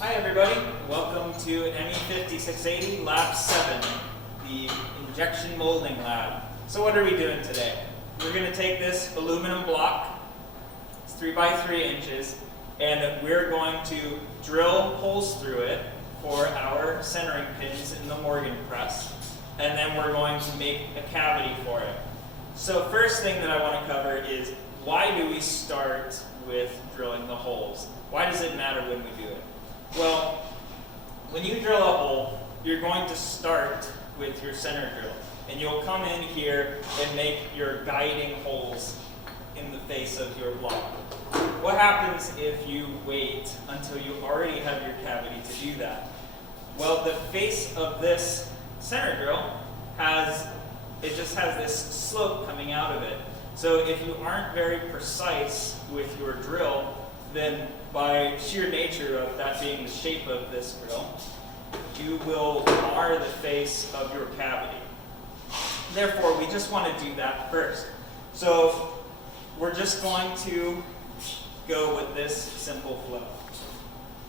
Hi everybody, welcome to ME 5680 Lab 7, the injection molding lab. So what are we doing today? We're going to take this aluminum block, it's 3 by 3 inches, and we're going to drill holes through it for our centering pins in the Morgan press. And then we're going to make a cavity for it. So first thing that I want to cover is, why do we start with drilling the holes? Why does it matter when we do it? Well, when you drill a hole, you're going to start with your center drill. And you'll come in here and make your guiding holes in the face of your block. What happens if you wait until you already have your cavity to do that? Well, the face of this center drill just has this slope coming out of it. So if you aren't very precise with your drill, then by sheer nature of that being the shape of this drill, you will mar the face of your cavity. Therefore, we just want to do that first. So we're just going to go with this simple flow.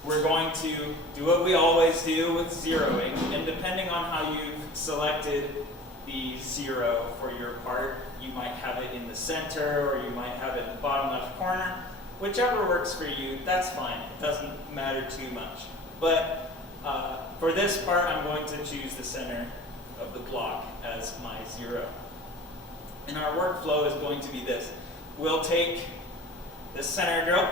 We're going to do what we always do with zeroing, and depending on how you've selected the zero for your part, you might have it in the center, or you might have it in the bottom left corner. Whichever works for you, that's fine. It doesn't matter too much. But for this part, I'm going to choose the center of the block as my zero. And our workflow is going to be this. We'll take the center drill.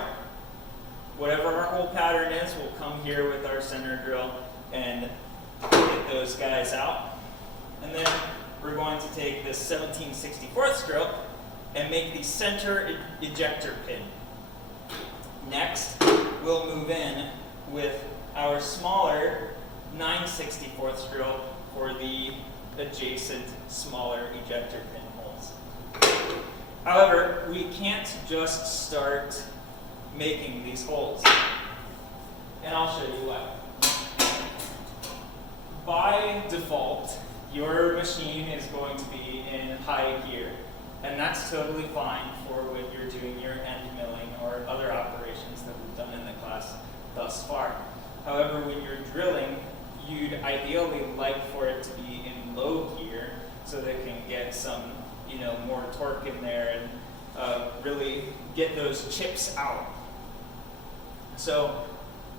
Whatever our hole pattern is, we'll come here with our center drill and get those guys out. And then we're going to take this 17/64 drill and make the center ejector pin. Next, we'll move in with our smaller 9/64 drill for the adjacent smaller ejector pin holes. However, we can't just start making these holes. And I'll show you why. By default, your machine is going to be in high gear. And that's totally fine for when you're doing your end milling or other operations that we've done in the class thus far. However, when you're drilling, you'd ideally like for it to be in low gear so that it can get some, more torque in there and really get those chips out. So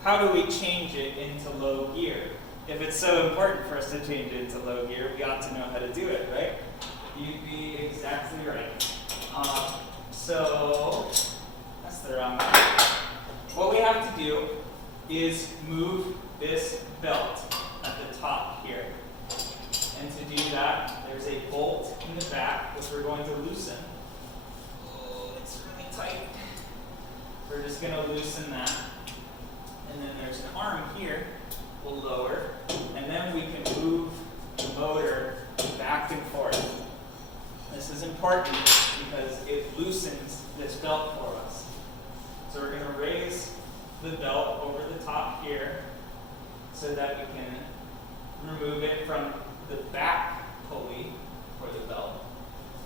how do we change it into low gear? If it's so important for us to change it into low gear, we ought to know how to do it, right? You'd be exactly right. So that's the wrong one. What we have to do is move this belt at the top here. And to do that, there's a bolt in the back, which we're going to loosen. Oh, it's really tight. We're just going to loosen that. And then there's an arm here. We'll lower. And then we can move the motor back and forth. This is important because it loosens this belt for us. So we're going to raise the belt over the top here so that we can remove it from the back pulley for the belt.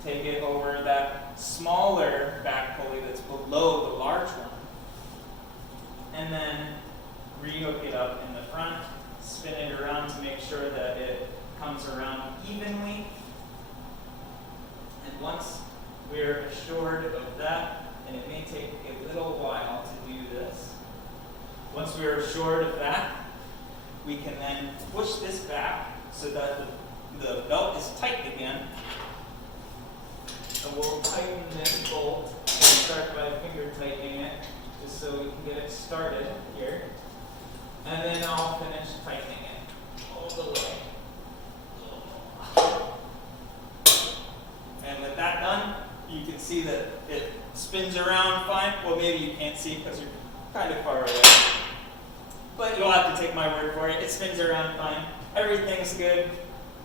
Take it over that smaller back pulley that's below the large one. And then re-hook it up in the front, spin it around to make sure that it comes around evenly. And once we're assured of that, and it may take a little while to do this, once we're assured of that, we can then push this back so that the belt is tight again. So we'll tighten this bolt and start by finger tightening it just so we can get it started here. And then I'll finish tightening it all the way. And with that done, you can see that it spins around fine. Well, maybe you can't see because you're kind of far away. But you'll have to take my word for it. It spins around fine. Everything's good,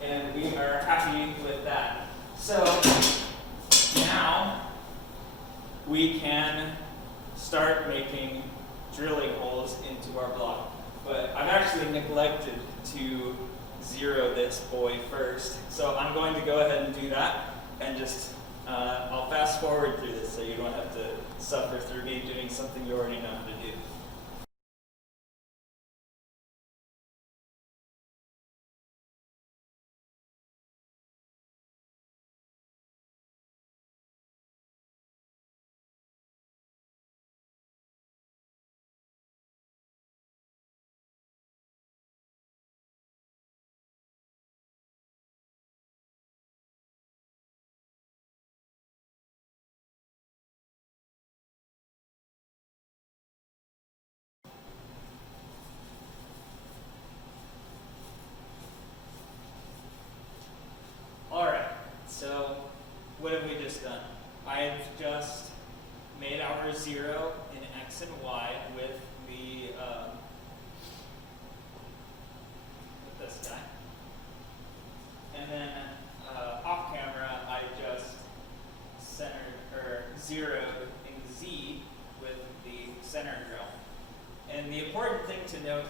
and we are happy with that. So now we can start making drilling holes into our block. But I've actually neglected to zero this boy first. So I'm going to go ahead and do that. And just, I'll fast forward through this so you don't have to suffer through me doing something you already know how to do.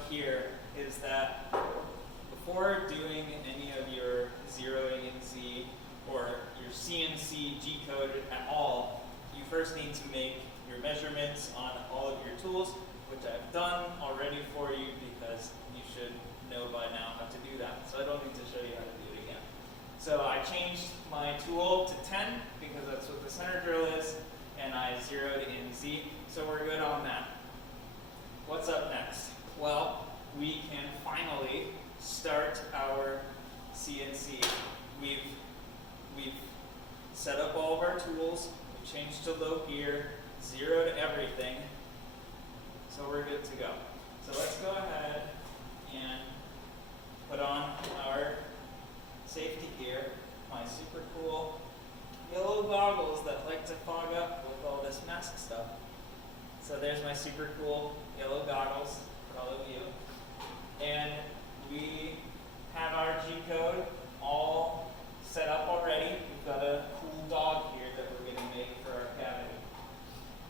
here is that before doing any of your zeroing in Z or your CNC G code at all, you first need to make your measurements on all of your tools, which I've done already for you because you should know by now how to do that. So I don't need to show you how to do it again. So I changed my tool to 10 because that's what the center drill is, and I zeroed in Z, so we're good on that. What's up next? Well, we can finally start our CNC. We've set up all of our tools, we changed to low gear, zeroed everything, so we're good to go. So let's go ahead and put on our safety gear, my super cool yellow goggles that like to fog up with all this mask stuff. So there's my super cool yellow goggles for all of you. And we have our G code all set up already. We've got a cool dog here that we're going to make for our cavity.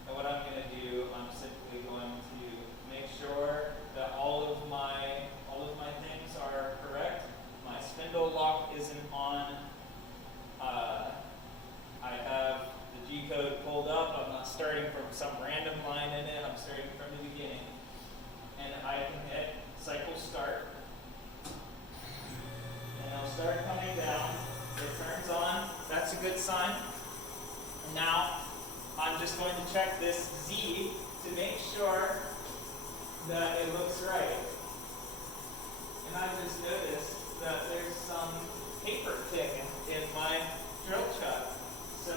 And what I'm going to do, I'm simply going to make sure that all of my things are correct. My spindle lock isn't on. I have the G code pulled up. I'm not starting from some random line in it. I'm starting from the beginning. And I can hit cycle start. And I'll start coming down. It turns on. That's a good sign. And now I'm just going to check this Z to make sure that it looks right. And I just noticed that there's some paper tick in my drill chuck. So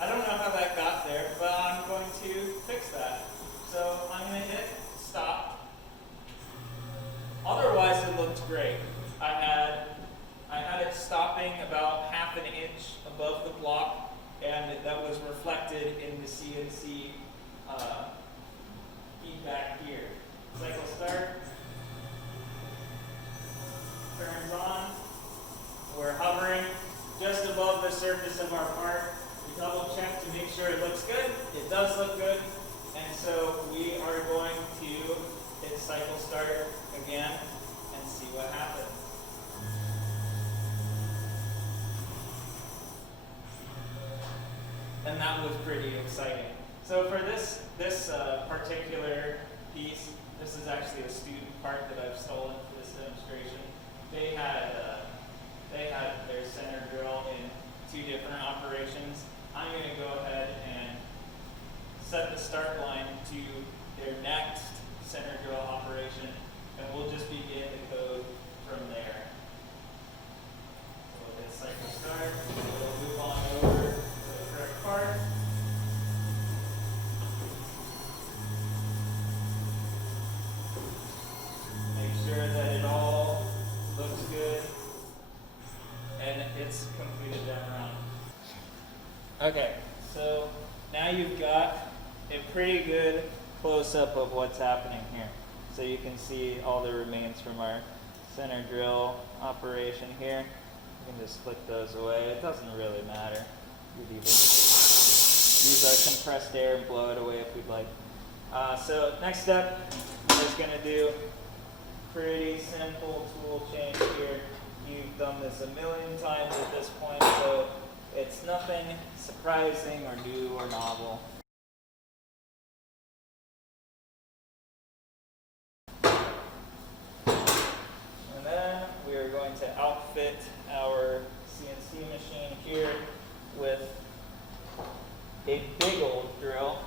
I don't know how that got there, but I'm going to fix that. So I'm going to hit stop. Otherwise it looked great. I had it stopping about half an inch above the block, and that was reflected in the CNC feedback here. Cycle start. Turns on. We're hovering just above the surface of our part. We double check to make sure it looks good. It does look good. And so we are going to hit cycle start again and see what happens. And that was pretty exciting. So for this particular piece, this is actually a student part that I've stolen for this demonstration. They had their center drill in 2 different operations. I'm going to go ahead and set the start line to their next center drill operation, and we'll just begin the code from there. So we'll hit cycle start, we'll move on over to the correct part. Make sure that it all looks good, and it's completed that round. Okay, so now you've got a pretty good close-up of what's happening here. So you can see all the remains from our center drill operation here. You can just flick those away. It doesn't really matter. We'd even use our compressed air and blow it away if we'd like. So next step, I'm just going to do pretty simple tool change here. You've done this a million times at this point, so it's nothing surprising or new or novel. And then we are going to outfit our CNC machine here with a big old drill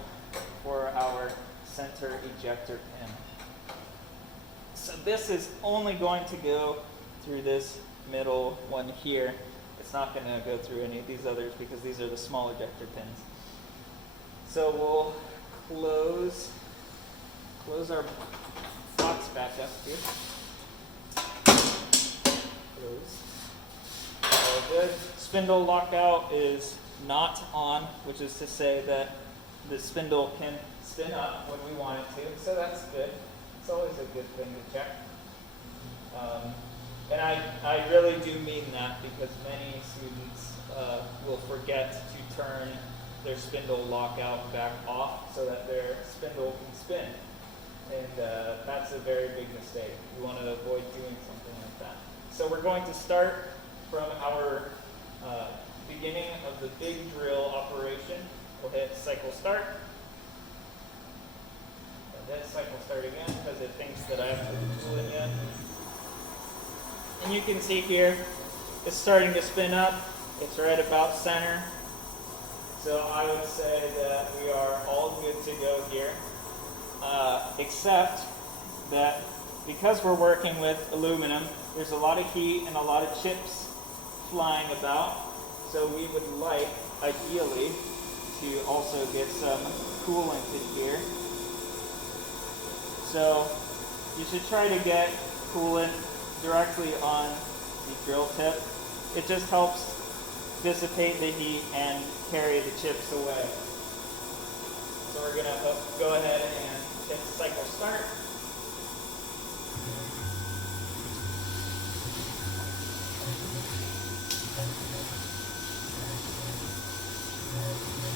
for our center ejector pin. So this is only going to go through this middle one here. It's not going to go through any of these others because these are the small ejector pins. So we'll close our box back up here. Close. All good. Spindle lockout is not on, which is to say that the spindle can spin up when we want it to, so that's good. It's always a good thing to check. And I really do mean that because many students will forget to turn their spindle lockout back off so that their spindle can spin. And that's a very big mistake. You want to avoid doing something like that. So we're going to start from our beginning of the big drill operation. We'll hit cycle start. And then cycle start again because it thinks that I haven't put the tool in yet. And you can see here, it's starting to spin up. It's right about center. So I would say that we are all good to go here. Except that because we're working with aluminum, there's a lot of heat and a lot of chips flying about. So we would like, ideally, to also get some coolant in here. So you should try to get coolant directly on the drill tip. It just helps dissipate the heat and carry the chips away. So we're going to go ahead and hit cycle start.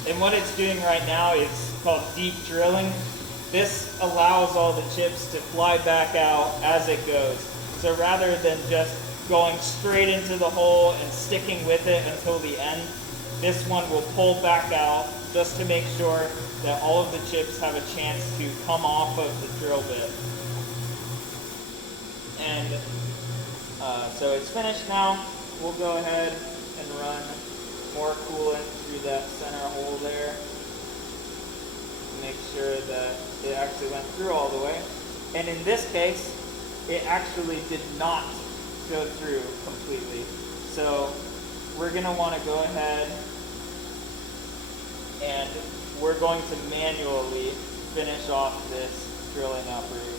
And what it's doing right now is called deep drilling. This allows all the chips to fly back out as it goes. So rather than just going straight into the hole and sticking with it until the end, this one will pull back out just to make sure that all of the chips have a chance to come off of the drill bit. And so it's finished now. We'll go ahead and run more coolant through that center hole there. Make sure that it actually went through all the way. And in this case, it actually did not go through completely. So we're going to want to go ahead and we're going to manually finish off this drilling operation.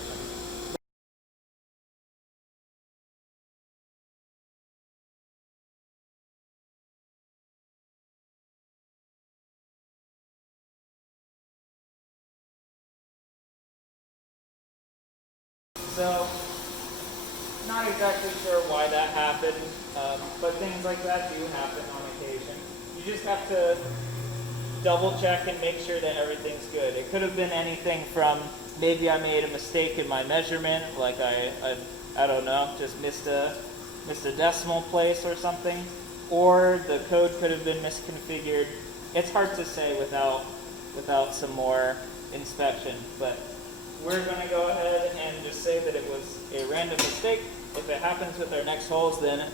So, not exactly sure why that happened, but things like that do happen on occasion. You just have to double check and make sure that everything's good. It could have been anything from maybe I made a mistake in my measurement, like I don't know, just missed a decimal place or something, or the code could have been misconfigured. It's hard to say without some more inspection, but we're going to go ahead and just say that it was a random mistake. If it happens with our next holes, then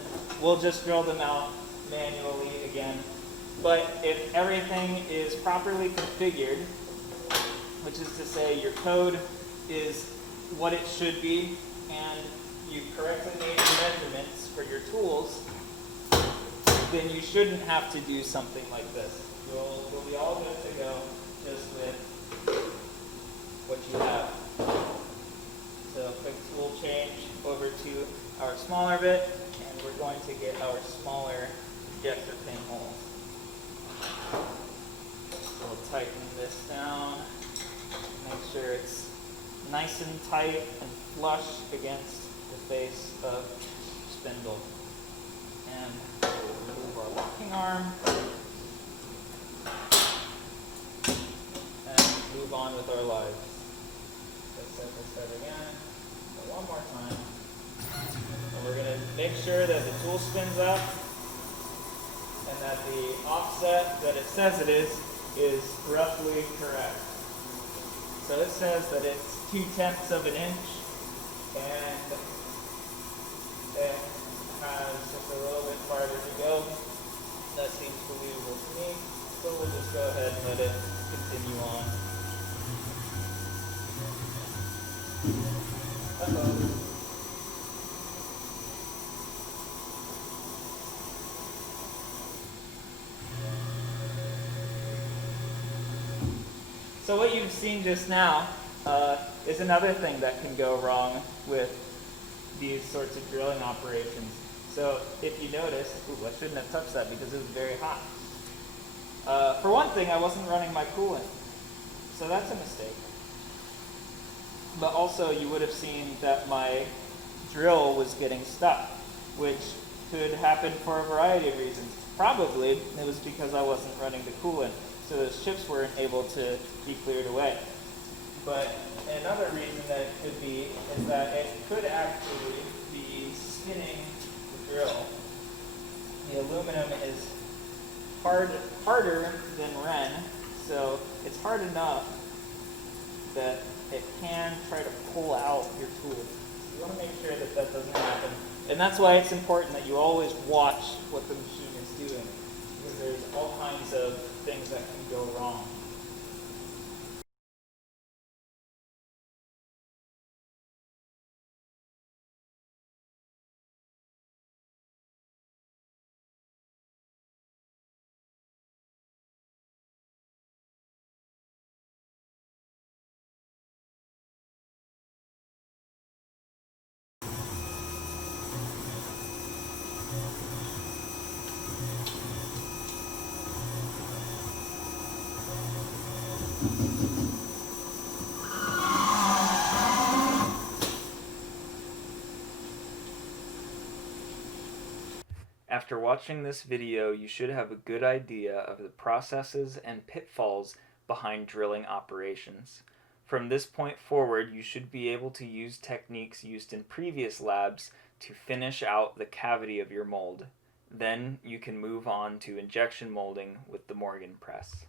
we'll just drill them out manually again. But if everything is properly configured, which is to say your code is what it should be, and you correctly made your measurements for your tools, then you shouldn't have to do something like this. You'll be all good to go just with what you have. So quick tool change over to our smaller bit, and we're going to get our smaller ejector pin holes. We'll tighten this down, make sure it's nice and tight and flush against the face of the spindle. And we'll remove our locking arm and move on with our lives. Let's set this up again. So one more time. And we're going to make sure that the tool spins up and that the offset that it says it is roughly correct. So it says that it's 2/10 of an inch, and it has just a little bit farther to go. That seems believable to me. So we'll just go ahead and let it continue on. Uh-oh. So what you've seen just now is another thing that can go wrong with these sorts of drilling operations. So if you notice, I shouldn't have touched that because it was very hot. For one thing, I wasn't running my coolant, so that's a mistake. But also you would have seen that my drill was getting stuck, which could happen for a variety of reasons. Probably it was because I wasn't running the coolant, so those chips weren't able to be cleared away. But another reason that it could be is that it could actually be spinning the drill. The aluminum is harder than Ren, so it's hard enough that it can try to pull out your tool. You want to make sure that that doesn't happen. And that's why it's important that you always watch what the machine is doing, because there's all kinds of things that can go wrong. After watching this video, you should have a good idea of the processes and pitfalls behind drilling operations. From this point forward, you should be able to use techniques used in previous labs to finish out the cavity of your mold. Then you can move on to injection molding with the Morgan press.